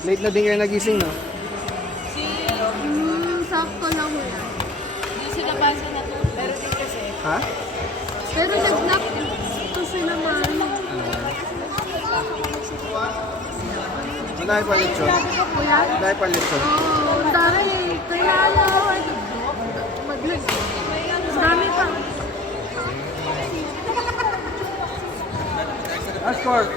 Late na din kayo nagising, no? Sakto lang mo yan. Hindi sila basa na to. Pero din kasi. Ha? Pero nag-nap ito sila mami. Dahil pa lechon. Dahil pa lechon. Oo, ang dami eh. Kaya mag-lag. Ang dami pa. Ascort!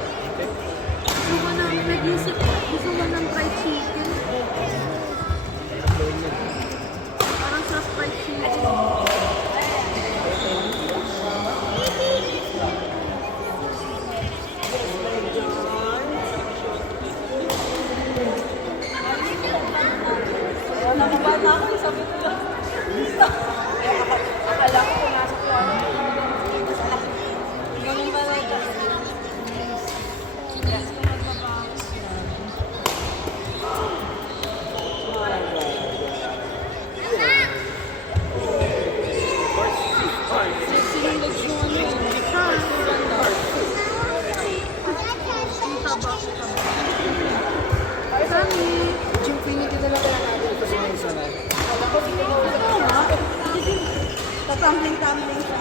Gusto mo ng nag-isip. Gusto mo ng fried chicken. Parang sarap fried chicken. Nakabata ako, sabi ko lang. Akala ko nasa ko. Ganun ba na ito? Yes, kung magpapawas yan. Sinulog yung ano yun. Sami. Yung piniti na lang natin ito si Mason, eh. Tatambling-tambling siya.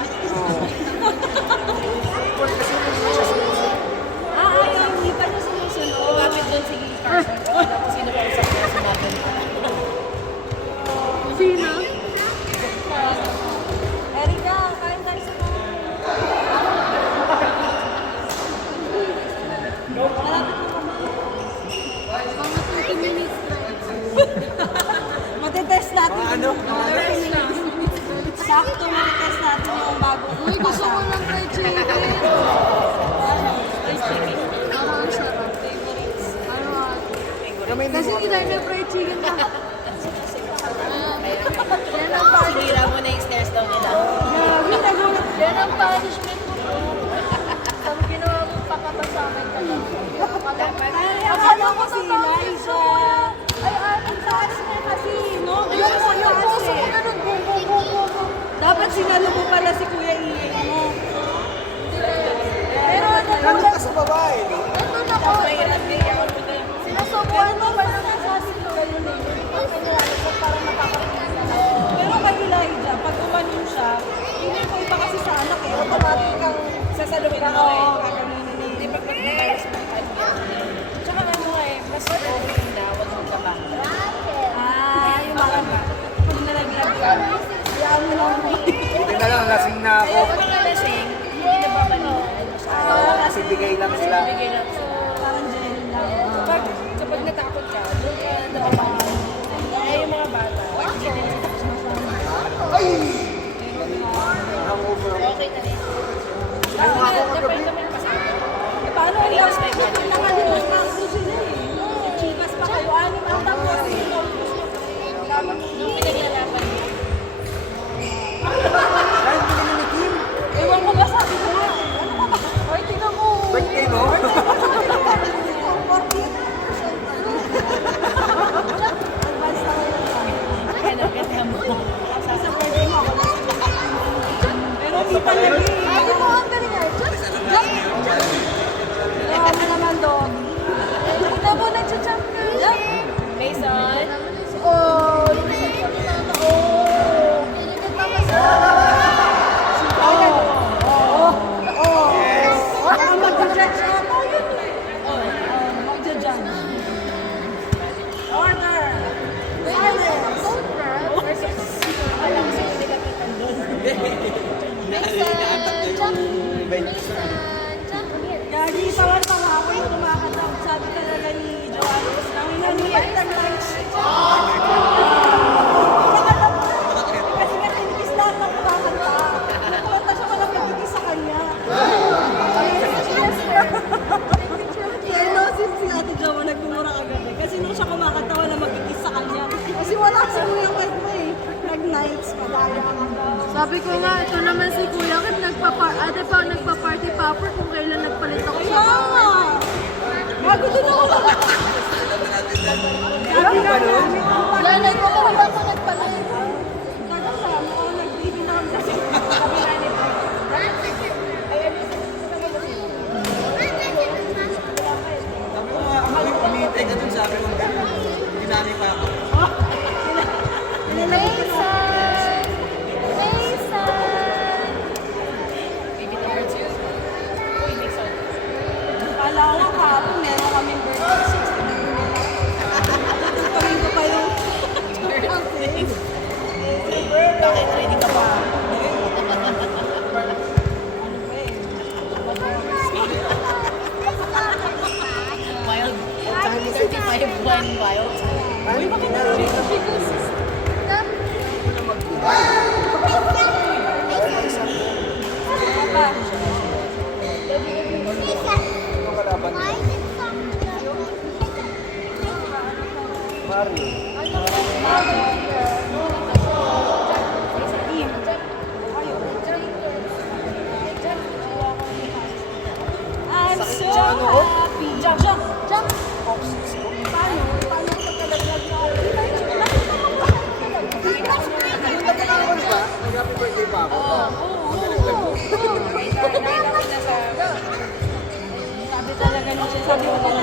Ayaw, hindi pa siya sumusunod. Kapit doon, sige, Carson. Alam ko sino pa usap niya sa natin. Sino? Erika, kain tayo sa mga. Malapit mo kami. Mga 30 minutes lang. Matetest natin. Ano? 30 minutes. Sakto, matetest natin yung bagong Uy, gusto ko ng fried chicken. Parang ang sarap. Favorites. Ano ah. Kamay na Kasi hindi tayo na fried chicken pa. Yan ang Sinira mo na yung stairs daw nila. yan ang punishment mo. Sabi ginawa mo pakabasa ka lang. Akala ko si Liza. Ay, ang taas na kasi, no? Yung puso ko ganun. Bum, bum, bum, bum, bum. Dapat sinalo mo pala si Kuya Ian mo. Pero ano Ano lang. ka sa babae, no? Ito na ko. Sinusubuan mo ba na nasasin ko kayo na yun? Para makakakita na. Pero kay Elijah, pag umanin siya, hindi ko iba kasi sa anak eh. Automatic kang sasaluhin mo eh. Kakaminin eh. Hindi pag mag-virus mo kahit tsaka ano eh, mas okay na, wag mong gabahan. Yung mga pag nalaglag ka, hayaan mo lang. Hindi na lang, lasing na ako. Ayaw mga lasing, hindi nababalikan. Kasi bigay lang sila. Bigay lang sa parang gel lang. Kapag natakot ka, doon ka nababalikan. Kaya yung mga bata, Hangover. okay na rin. Dapat kami kasama. Paano ang last night natin? Nakalimutan na ako sila eh. Chikas pa kayo, anim ang tapos. Nung pinaglalaban niya. Kahit pinili ni Kim. Ewan ko ba sabi ko nga. Ano ka ba? Ay, tingnan mo. Ba't kayo, no? Advance na kayo lang. Kaya mo. Sa birthday mo ako lang. Pero hindi talaga eh. Ano mo ang galing nga? Just jump. Kaya mo naman doon. Ito mo nag-jump na. Mason. Oh, Order. Gagi, tawang-tawa ako yung kumakataw. Sabi talaga ni Joanne, nanginaniyak ng lunch. Kasi nga tinipis lahat ng kumakanta. Kumanta siya walang nagigis sa kanya. Kaya no, si Ate Jowa nagmumura agad eh. Kasi nung siya kumakanta, walang magigis sa kanya. Kasi wala si Kuya Wed mo eh. Nag-nights, madaya ka daw. sabi ko nga, ito naman si Kuya Kim, nagpa-party popper kung kailan nagpalit ako sa Kaya nga. bahay. Bago doon ako. Ano ba nun? Lanay ko ko wala pa nagpala. Nagkasama ako, nag-TV na kami kasi kabila ni Bro. Sabi ko nga, umihintay ka dun, sabi ko, dinami pa ako. Mason! Mason! Kala ko nga kahapon, meron kaming birthday 60. Tututuloy ko pa yung Bakit? Ready ka ba? Wild. 35 wild. Ano ba kinarami ka? Ano kalaban niya? Mario. I'm so happy. Jump, jump, jump. Paano? Paano ko talaglag na? Ano ba? Nag-happy birthday pa ako. Nalaglag mo. Sabi talaga niya siya, sabi ko talaga